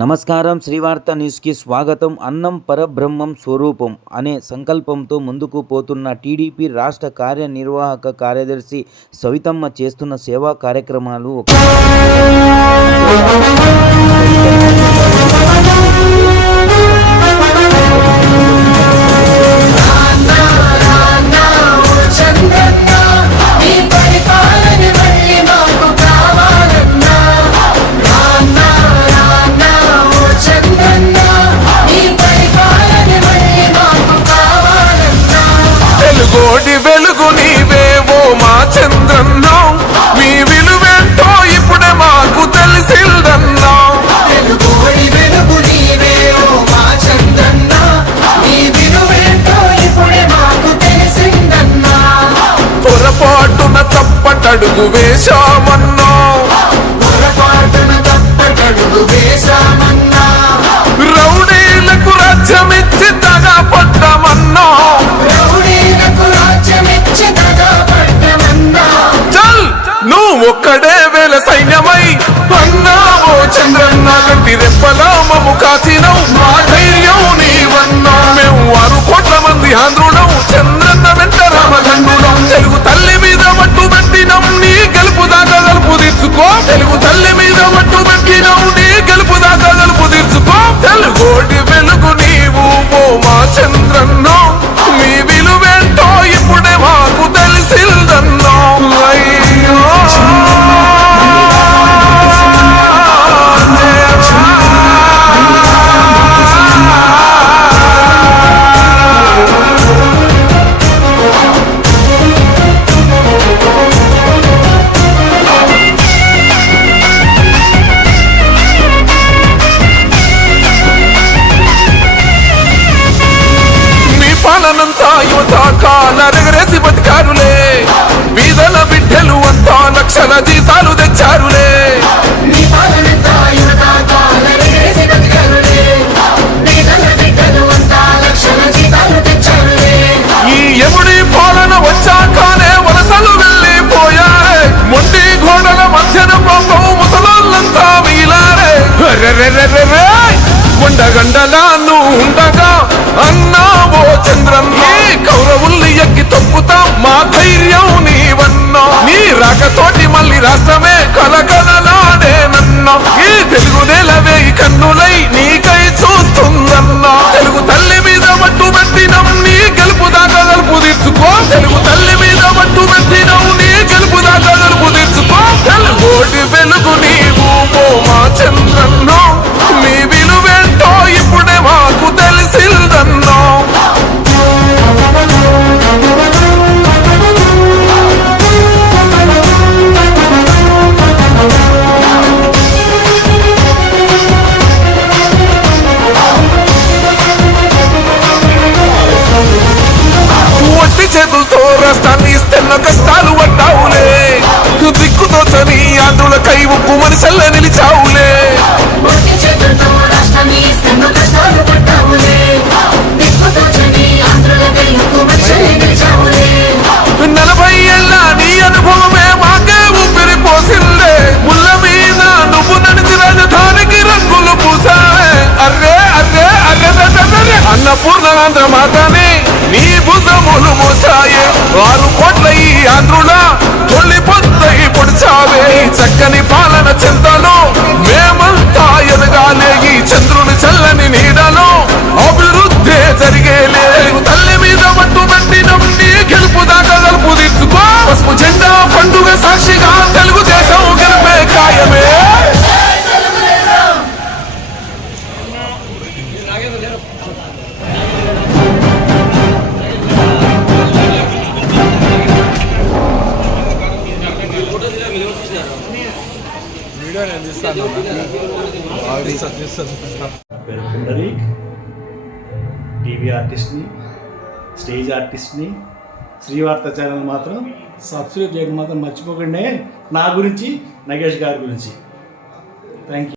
నమస్కారం. శ్రీవార్త న్యూస్కి స్వాగతం. అన్నం పరబ్రహ్మం స్వరూపం అనే సంకల్పంతో ముందుకు పోతున్న టీడీపీ రాష్ట్ర కార్యనిర్వాహక కార్యదర్శి సవితమ్మ చేస్తున్న సేవా కార్యక్రమాలు వెలుగు నీవేవో మా చంద్రన్నా, మీ విలువేంటో ఇప్పుడే మాకు తెలిసిందన్నా. వెలుగు నీవేవో మా చంద్రన్నా, మీ విలువేంటో ఇప్పుడే మాకు తెలిసిందన్నా. పొరపాటున తప్పటడుగు వేశామన్నా, పొరపాటున తప్పటడుగు వేశామన్నా. రౌడీలకు రాజ్యమిచ్చి దగా పడ్డామన్నా, నువ్వు ఒక్కడే వేల సైన్యమై అన్నావో చంద్రన్న. గట్టి రెప్పలా మమ్ము కాచినవు, మా ధైర్యం నీవన్నా. మేము 6 కోట్ల మంది ఆంధ్రులం, చంద్రన్న వెంట రామదండులం. తెలుగు తల్లి మీద మట్టు పెట్టినం, నీ గెలుపు దాకా గలుపు తీర్చుకో. తెలుగు తల్లి మీద మట్టు పెట్టినం, నీ గెలుపు దాకా గలుపు తీర్చుకో. తెలుగోటి వెలుగు నీవు ఓ మా చంద్రన్న, మీ విలువేంటో ఇప్పుడే మాకు తెలిసిందన్నా. అయ్యో కాలరెగరేసి బతికారులే, బీదల బిడ్డలు అంతా లక్షల జీతాలు తెచ్చారులే. ఈ ఎముడి పాలన వచ్చాకనే వలసలు వెళ్ళిపోయారే, మొండి గోడల మధ్యన పాపం ముసలాళ్ళంతా మిగిలారే. కొండగండలా నువ్వు ఉండగా అన్నావో చంద్రన్న, కౌరవుల్ని ఎక్కి తొక్కుతాం, మా ధైర్యం నీవన్నా. నీ రాకతోటి మళ్ళీ రాష్ట్రమే కలకలలాడేనన్నా. ఈ తెలుగు నేలవే కన్నులై నీకై చూస్తుందన్నా. తెలుగు తల్లి మీద మట్టు పెట్టినం, నీ గెలుపు దాకా గలుపు తీర్చుకో. తెలుగు తల్లి మీద మట్టు పెట్టినం, నీ గెలుపు దాకా గలుపు తీర్చుకో. తెలుగోటి వెలుగు నీవు ఓ మా చంద్రన్న, మీ విలువేంటో ఇప్పుడే మాకు తెలిసిందన్నా. ఒట్టి చేతులతో రాష్ట్రాన్ని ఇస్తున్న కష్టాలు పడ్డావులే, దిక్కుతోచని ఆంధ్రుల కై ఉక్కు మనిషల్ల నిలిచావులే. నలభై ఏళ్ళ నీ అనుభవమే మాకే ఊపిరి పోసిందే, ముళ్ళ మీద నువ్వు నడిచి రాజధానికి రంగులు పూసావే. అర్రే అర్రే అర్రే అన్నపూర్ణ ఆంధ్ర మాతని నీ భుజములు మోసాయే. 6 కోట్ల ఈ ఆంధ్రుల తొలి పొద్దై పొడిచావే. చక్కని పాలన చెంతలో మేమంతా ఎదగాలే, ఈ చంద్రుని చల్లని నీడలో అభివృద్ధి జరిగేలే. తల్లి మీద మట్టు పెట్టినం, నీ గెలుపు దాకా గలుపు తీర్చుకో. పసుపు జెండా పండుగ సాక్షిగా తెలుగుదేశం గెలిపే ఖాయమే. పేరు పుండరీక్, టీవీ ఆర్టిస్ట్ని, స్టేజ్ ఆర్టిస్ట్ని. శ్రీవార్త ఛానల్ మాత్రం సబ్స్క్రైబ్ చేయడం మాత్రం మర్చిపోకండి. నా గురించి, నగేష్ గారి గురించి. Thank you.